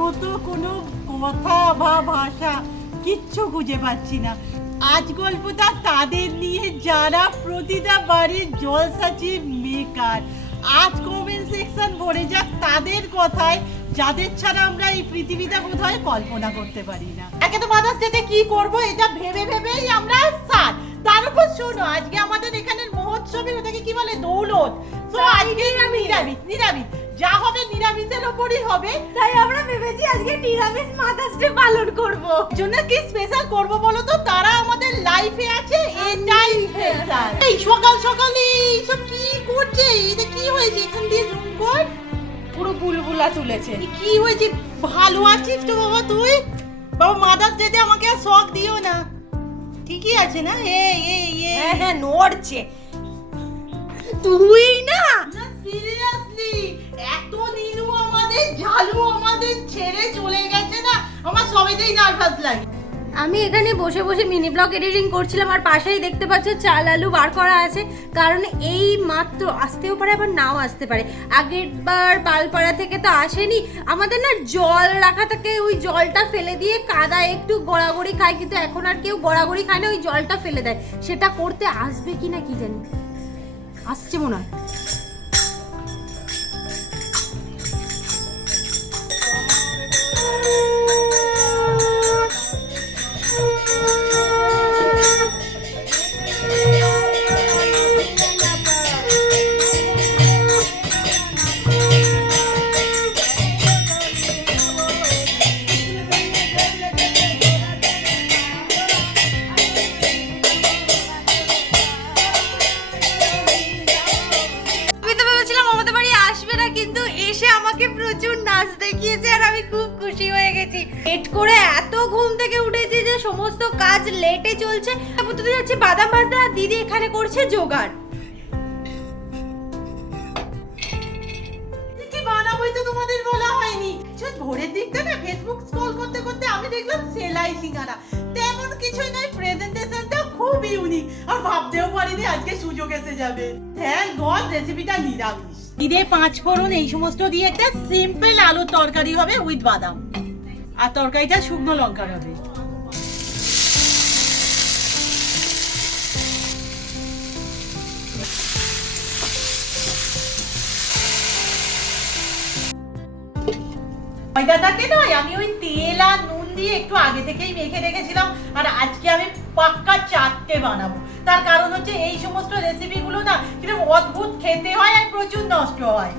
মতো কোনো কথা বা ভাষা কিচ্ছু খুঁজে পাচ্ছি না। আজ গল্পটা তাদের নিয়ে যারা প্রতিটা বাড়ির জলসাচি মেকার। আজ কমেন্ট সেকশন ভরে যাক তাদের কথায় যাদের ছাড়া আমরা এই পৃথিবীটা বোধহয় কল্পনা করতে পারি না। একে তো মাদার্স ডেতে কি করব এটা ভেবে ভেবেই আমরা সার তার উপর শোনো আজকে আমাদের এখানের মহোৎসবে ওটাকে কি বলে দৌলত। তো আজকে নিরামিষ। নিরামিষ যা হবে নিরামিষের ওপরই হবে। তাই আমরা নিরামিষ মাদার্স ডে পালন করব। জন্য কি স্পেশাল করব বলো তো? তারা আমাদের লাইফে আছে এটাই স্পেশাল এই সকাল সকালে এইসব কি করছে? এটা কি হয়েছে? এখান দিয়ে জুম কর। পুরো বুলবুলা তুলেছে। এ কি হয়েছে? ভালো আছিস তো বাবা তুই? বাবা মাদার ডেতে আমাকে আর শখ দিও না। ঠিকই আছে না? এই এই এই হ্যাঁ হ্যাঁ নড়ছে। তুই না? না সিরিয়াসলি এত নীলু আমাদের ঝালু আমাদের আমি এখানে বসে বসে মিনি ব্লগ এডিটিং করছিলাম, আর পাশেই দেখতে পাচ্ছ চাল আলু বার করা আছে, কারণ এই মাত্র আসতেও পারে, আবার নাও আসতে পারে। আগের বার পালপাড়া থেকে তো আসেনি, আমাদের না জল রাখা থাকে, ওই জলটা ফেলে দিয়ে কাদা একটু গড়াগড়ি খায়, কিন্তু এখন আর কেউ গড়াগড়ি খায় না, ওই জলটা ফেলে দেয়। সেটা করতে আসবে কি না কি জানি। আসছে মনে হয়। আমি খুব খুশি হয়ে গেছি। লেট করে এত ঘুম থেকে উঠেছি যে সমস্ত কাজ লেটে চলছে। আপাতত যাচ্ছি, বাদাম ভাজতে দিদি এখানে করছে জোগাড়। তো তোমাদের বলা হয়নি। চল ভোরের দিকটা না ফেসবুক স্ক্রল করতে করতে আমি দেখলাম সেলাই সিঙ্গারা। তেমন কিছুই নয় প্রেজেন্টেশনটা খুব ইউনিক আর ভাবতেও পারিনি আজকে সুযোগ এসে যাবে। থ্যাংক গড রেসিপিটা নিরামিষ। দিদে পাঁচ ফোড়ন, এই সমস্ত দিয়ে একটা সিম্পল আলুর তরকারি হবে উইথ বাদাম। আর তরকারিটা শুকনো লঙ্কার হবে। ময়দাটাকে নয়, আমি ওই তেল আর নুন দিয়ে একটু আগে থেকেই মেখে রেখেছিলাম, আর আজকে আমি পাক্কা চারটে বানাবো। তার কারণ হচ্ছে এই সমস্ত রেসিপিগুলো না কীরকম অদ্ভুত খেতে হয় আর প্রচুর নষ্ট হয়।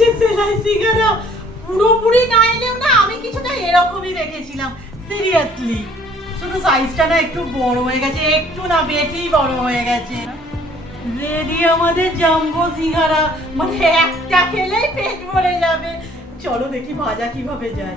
হচ্ছে সেলাই সিঙ্গারা। পুরোপুরি না এলেও না আমি কিছুটা এরকমই রেখেছিলাম সিরিয়াসলি শুধু সাইজটা না একটু বড় হয়ে গেছে, একটু না বেশি বড় হয়ে গেছে। রেডি আমাদের জাম্বো সিঙ্গারা। মানে একটা খেলেই পেট ভরে যাবে। চলো দেখি ভাজা কীভাবে যায়।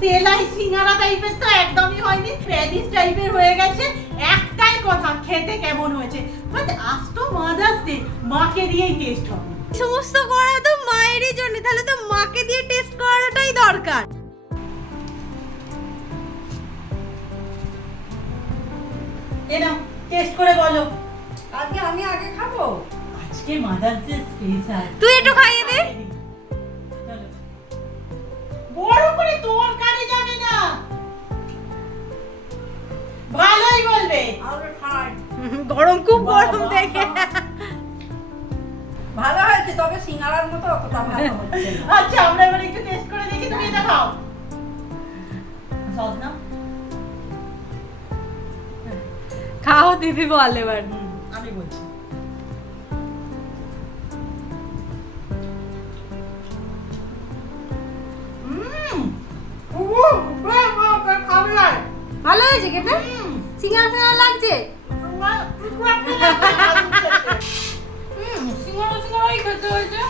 সেলাই সিঙ্গারা টাইপের তো একদমই হয়নি প্যাডিস টাইপের হয়ে গেছে। একটাই কথা খেতে কেমন হয়েছে? বাট আজ তো মাদার্স ডে মাকে দিয়েই টেস্ট হবে। সমস্ত করা তো মায়েরই জন্য তাহলে তো মাকে দিয়ে টেস্ট করাটাই দরকার। এ টেস্ট করে বলো। আজকে আমি আগে খাব? আজকে মাদার্স ডে স্পেশাল তুই একটু খাইয়ে দে। বড় করে তোমার কানে যাবে না। ভালোই বলবে। গরম খুব গরম। দেখে। ভালো হয়েছে তবে সিঙ্গারার মতো অতটা ভালো হচ্ছে আচ্ছা আমরা এবার একটু টেস্ট করে দেখি তুমি এটা খাও। সস খাও দিদি বল এবার। ভালো হয়েছে খেতে? সিঙ্গারা সিঙ্গারা লাগছে? সিঙ্গারা সিঙ্গারাই খেতে হয়েছে।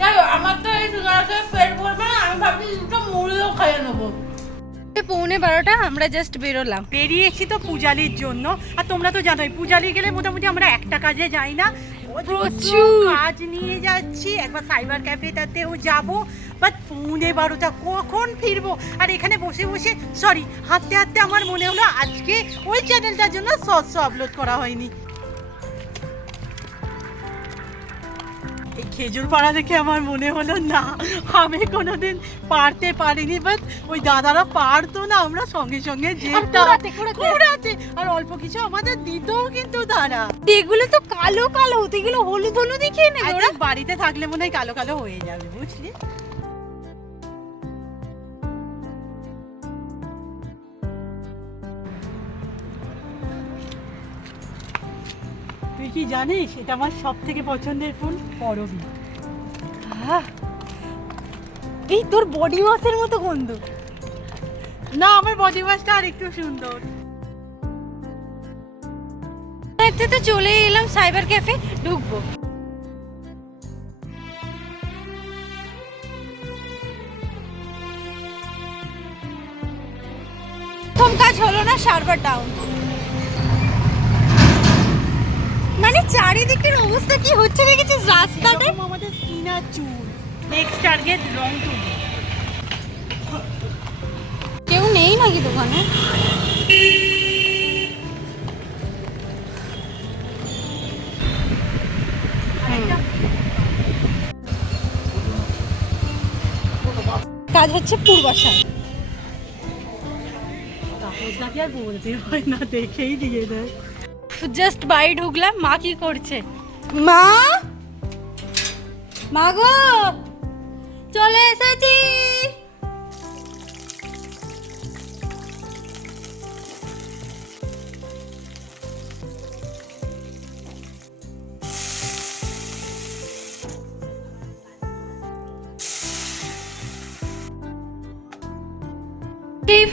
যাই আমার তো এই সিঙ্গারা খেয়ে পেট ভরবে না আমি ভাবছি দুটো মুড়িও খেয়ে নেব। পৌনে বারোটা আমরা জাস্ট বেরোলাম। বেরিয়েছি তো পূজালির জন্য। আর তোমরা তো জানোই পূজালি গেলে মোটামুটি আমরা একটা কাজে যাই না। প্রচুর। কাজ নিয়ে যাচ্ছি। একবার সাইবার ক্যাফেটাতেও যাব বাট পৌনে বারোটা কখন ফিরবো? আর এখানে বসে বসে সরি হাঁটতে হাঁটতে আমার মনে হলো আজকে ওই চ্যানেলটার জন্য শর্টস আপলোড করা হয়নি। খেজুর পাড়া দেখে আমার মনে হলো না আমি কোনোদিন পারতে পারিনি বাট ওই দাদারা পারতো না আমরা সঙ্গে সঙ্গে যেতে। আর অল্প কিছু আমাদের দিত কিন্তু তারা এগুলো তো কালো কালো হতে এগুলো হলুদ হলুদ দেখে নেবে ওরা। বাড়িতে থাকলে মনে হয় কালো কালো হয়ে যাবে বুঝলি? কি জানিস? এটা আমার সব থেকে পছন্দের ফুল করবি এই তোর বডি ওয়াশের মতো গন্ধ। না আমার বডি ওয়াশটা আর একটু সুন্দর। তো চলে এলাম সাইবার ক্যাফে ঢুকবো। প্রথম কাজ হলো না সার্ভার ডাউন মানে চারিদিকের অবস্থা কি হচ্ছে দেখেছিস রাস্তাটা এরকম আমাদের আর চুল। নেক্সট টার্গেট রং তুলি কেউ নেই নাকি দোকানে? কাজ হচ্ছে পূর্বাশায় তাপসদাকে আর বলতে হয় না দেখেই দিয়ে দেয়। জাস্ট বাড়ি ঢুকলাম মা কি করছে? মা? মা গো! চলে এসেছি!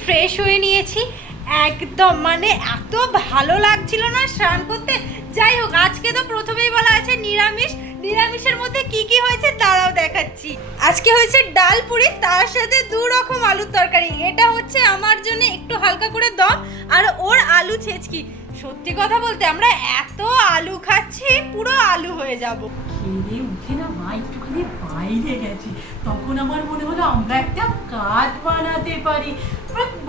ফ্রেশ হয়ে নিয়েছি। একদম মানে এত ভালো লাগছিল না স্নান করতে। যাই হোক, আজকে তো প্রথমেই বলা আছে নিরামিষ। নিরামিষের মধ্যে কি কি হয়েছে তারাও দেখাচ্ছি। আজকে হয়েছে ডাল পুরি, তার সাথে দু রকম আলুর তরকারি। এটা হচ্ছে আমার জন্য একটু হালকা করে দম, আর ওর আলু ছেচকি। সত্যি কথা বলতে, আমরা এত আলু খাচ্ছি, পুরো আলু হয়ে যাব। খেয়ে উঠে না মা, একটুখানি বাইরে গেছি। তখন আমার মনে হলো আমরা একটা কাজ বানাতে পারি।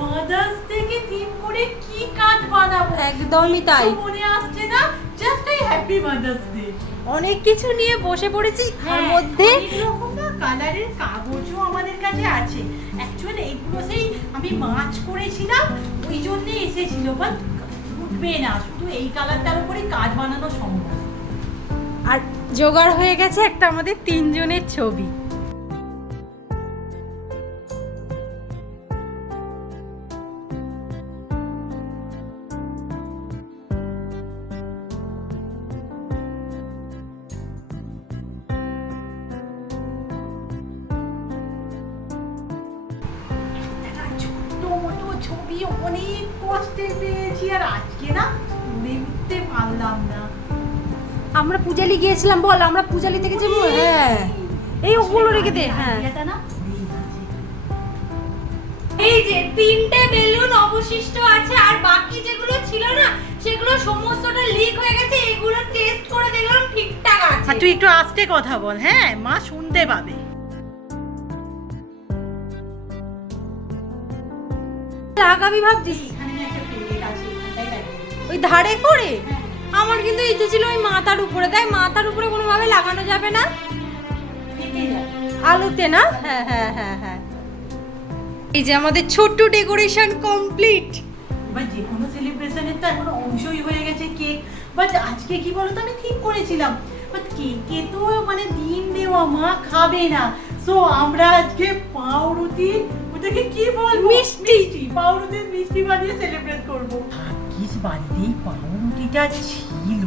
মাদার্স থেকে থিম করে কি কাজ বানাবো? একদমই তাই। মনে আসছে না? জাস্ট এই হ্যাপি মাদার্স ডে অনেক কিছু নিয়ে বসে পড়েছি তার মধ্যে অনেক না কালারের কাগজও আমাদের কাছে আছে। অ্যাকচুয়ালি এইগুলো সেই আমি মাছ করেছিলাম ওই জন্যে এসেছিল বাট উঠবে না। শুধু এই কালারটার উপরে কাজ বানানো সম্ভব। আর জোগাড় হয়ে গেছে একটা আমাদের তিনজনের ছবি। অনেক কষ্টে পেয়েছি আর আজকে না উঠতে পারলাম না। আমরা পূজালি গিয়েছিলাম বল আমরা পূজালি থেকে যাব হ্যাঁ। এই ওগুলো রেখে দে হ্যাঁ। এই যে তিনটে বেলুন অবশিষ্ট আছে আর বাকি যেগুলো ছিল না সেগুলো সমস্তটা লিক হয়ে গেছে এগুলো টেস্ট করে দেখলাম ঠিকঠাক আর আছে তুই একটু আস্তে কথা বল হ্যাঁ? মা শুনতে পাবে। লাগাবি ভাবছিস। ওই ধারে করে? আমার কিন্তু ইচ্ছে ছিল ওই মাথার উপরে। তাই মাথার উপরে কোনোভাবে লাগানো যাবে না। আলুতে না? হ্যাঁ হ্যাঁ হ্যাঁ হ্যাঁ। এই যে আমাদের ছোট্ট ডেকোরেশন কমপ্লিট। এবার যে কোনো সেলিব্রেশনের তো এখন অংশই হয়ে গেছে কেক বাট আজকে কি বলতো? আমি ঠিক করেছিলাম। বাট কেকে তো মানে দিন দেওয়া মা খাবে না। সো আমরা আজকে পাউরুটি ওটাকে কি বলব? মিষ্টি। পাউরুটির মিষ্টি বানিয়ে সেলিব্রেট করব। বাড়িতেই পাউরুটিটা ছিল।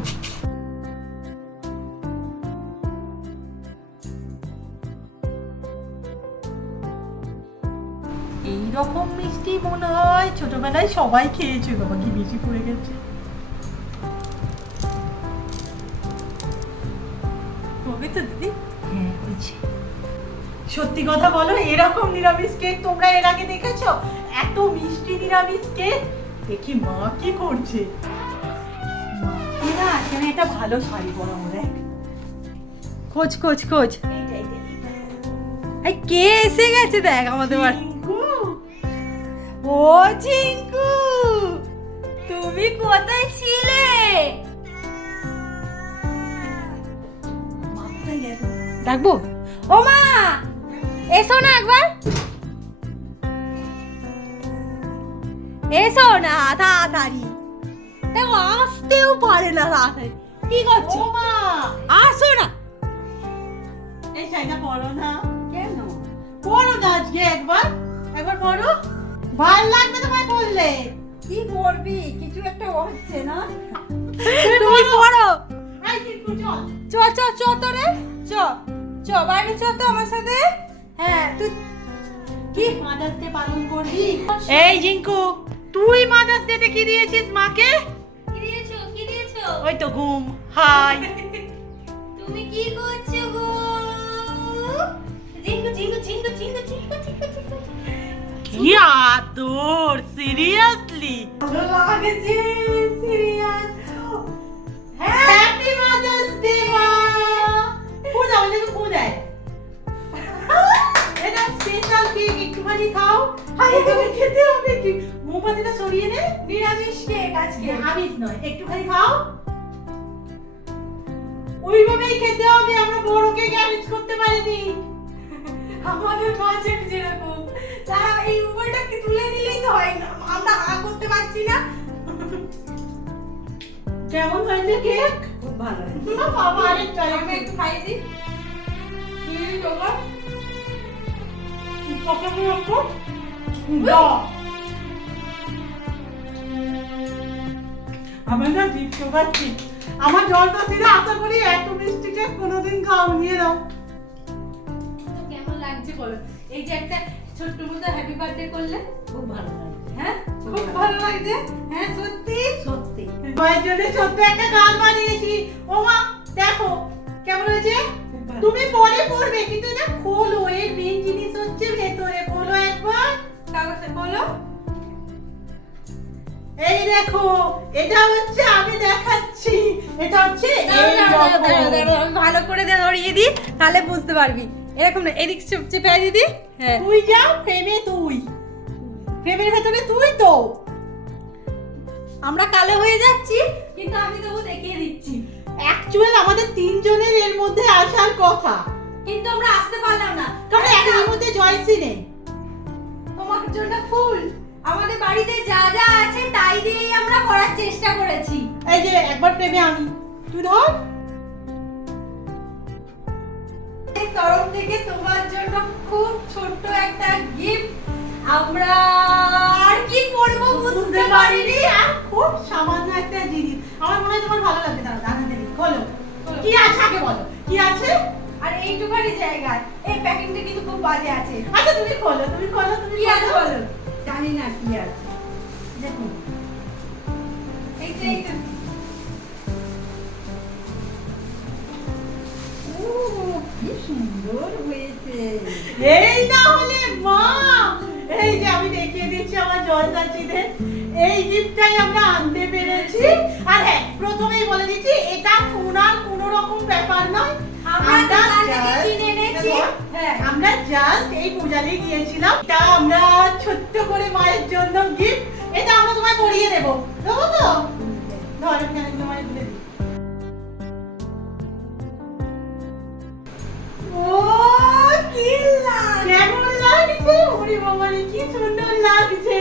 এই রকম মিষ্টি মনে হয় ছোটবেলায় সবাই খেয়েছিল বাবা কি বেশি পড়ে গেছে। হবে তো দিদি? হ্যাঁ হয়েছে। সত্যি কথা বলো এরকম নিরামিষ কেক তোমরা এর আগে দেখেছ? এত মিষ্টি নিরামিষ কেক দেখি মা কি করছে। না এখানে একটা ভালো শাড়ি পরাবো দেখ। খোঁজ খোঁজ খোঁজ। কে এসে গেছে দেখ আমাদের বাড়ি। ও চিঙ্কু তুমি কোথায় ছিলে? ডাকবো ও মা! এসো না একবার। এসো না তাড়াতাড়ি। দেখো আসতেও পারে না তাড়াতাড়ি। কি করছ? মা। আসো না। এই শাড়িটা পরো না। কেন? পরো না আজকে একবার। একবার পরো। ভালো লাগবে তোমায় বললে কি করবি কিছু একটা হচ্ছে না? তুমি টিঙ্কু চল। চ চ চ তো রে চ চ বাইরে চ তো আমার সাথে। হ্যাঁ তুই কি? মাদার্স ডে পালন করবি? এই জিঙ্কু তুই মাদার্স ডে কি দিয়েছিস মাকে? কি দিয়েছ? কি দিয়েছ? ওই তো ঘুম হাই। তুমি কি করছ গো? কি আদর সিরিয়াসলি। ভালো লাগছে সিরিয়াস। হ্যাপি মাদার্স ডে মা। পূজা ওই কেক একটুখানি খাও। হাই এখানে খেতে হবে কি? মোমবাতিটা সরিয়ে নে। নিরামিষ কেক আজকে আমিষ নয় একটুখানি খাও। ওইভাবেই খেতে হবে আমরা বড় কেক করতে পারিনি। আমাদের বাজেট যেরকম তারা এই উপরটাকে তুলে দিলেই তো হয় না আমরা হা করতে পারছি না। কেমন হয়েছে কেক? খুব ভালো। বাবা আরেকটা আমি একটু খাইয়ে দিই। কি আমার না জিভ চোখাচ্ছি আমার জল পাচ্ছিরা আশা করি এত মিষ্টি কেক কোনোদিন খাও নিয়ে নাও। কেমন লাগছে বলো? এই যে একটা ছোট্ট মতো হ্যাপি বার্থডে করলে? খুব ভালো লাগে হ্যাঁ? খুব ভালো লাগছে। হ্যাঁ সত্যি? সত্যি। মায়ের জন্য ছোট্ট একটা গান বানিয়েছি। ও মা দেখো কেমন হয়েছে? তুমি পরে পড়বে কিন্তু এটা খোলো এর মেন জিনিস হচ্ছে ভেতরে খোলো একবার কাগজে বলো এই দেখো এটা হচ্ছে আমি দেখাচ্ছি এটা হচ্ছে ভালো করে ধরিয়ে দিই তাহলে বুঝতে পারবি এরকম না এদিক চেপ- দিদি হ্যাঁ তুই যা ফ্রেমে তুই ফ্রেমের ভেতরে তুই তো আমরা কালো হয়ে যাচ্ছি কিন্তু আমি তবু দেখিয়ে দিচ্ছি অ্যাকচুয়াল আমাদের তিনজনের এর মধ্যে আসার কথা কিন্তু আমরা আসতে পারলাম না। কারণ এর মধ্যে জয়সি নেই। তোমার জন্য ফুল। আমাদের বাড়িতে যা যা আছে তাই দিয়েই আমরা করার চেষ্টা করেছি। এই যে একবার প্রেমে আমি। তুই ধর। এই তরফ থেকে তোমার জন্য খুব ছোট্ট একটা গিফট আমরা আর কি করব বুঝতে পারিনি। আর খুব সামান্য একটা জিনিস। আমার মনে হয় তোমার ভালো লাগবে। দাঁড়া দাঁড়া দেখি খোলো কি আছে আগে বলো। কি আছে? এইটুখানি জায়গায় এই প্যাকিংটা কিন্তু খুব বাজে আছে। আচ্ছা তুমি খোলো তুমি খোলো তুমি কি আছে বলো? জানি না কি আছে। দেখুন এই যে এইটা সুন্দর হয়েছে। এই না হলে মা! এই যে আমি দেখিয়ে দিচ্ছি আমার জলদাচিদের এই গিফটটাই আমরা আনতে পেরেছি। আর হ্যাঁ প্রথমেই বলে দিচ্ছি এটা কোনার কোনো রকম ব্যাপার নয়। আমরা হ্যাঁ। আমরা জাস্ট এই পূজাতে গিয়েছিলাম। এটা আমরা ছোট্ট করে মায়ের জন্য গিফট এটা আমরা তোমায় পরিয়ে দেবো। দেবো তো? ধর আমি তোমায় দিই। ও কি লাগে কেমন লাগছে? ওরে বাবা কি সুন্দর লাগছে।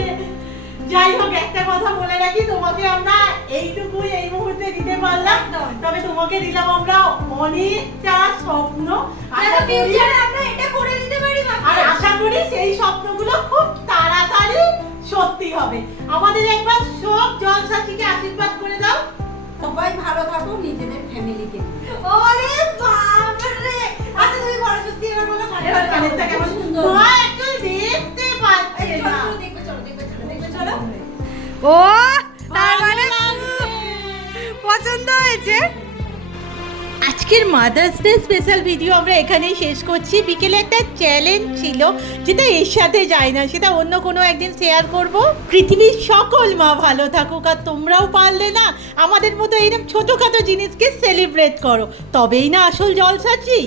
যাই হোক একটা কথা বলে রাখি তোমাকে আমরা এইটুকু এই মুহূর্তে দিতে পারলাম। তবে তোমাকে দিলাম আমরা অনেকটা স্বপ্ন। ফিউচারে আমরা এটা করে দিতে পারি আর আশা করি সেই স্বপ্নগুলো খুব তাড়াতাড়ি সত্যি হবে। আমাদের একবার সব জলসাচিকে আশীর্বাদ করে দাও। সবাই ভালো থাকো নিজেদের ফ্যামিলিকে। ওরে বাবারে আচ্ছা তুমি বড় সত্যি এবার বলো কানে কানেরটা কেমন? সুন্দর। ও, তার মানে পছন্দ হয়েছে। আজকের মাদার্স ডে স্পেশাল ভিডিও আমরা এখানেই শেষ করছি। বিকেলে একটা চ্যালেঞ্জ ছিল, যেটা এর সাথে যায় না, সেটা অন্য কোনো একদিন শেয়ার করব। পৃথিবীর সকল মা ভালো থাকুক, আর তোমরাও পারলে না, আমাদের মতো এইরকম ছোটোখাটো জিনিসকে সেলিব্রেট করো। তবেই না আসল জলসাচি?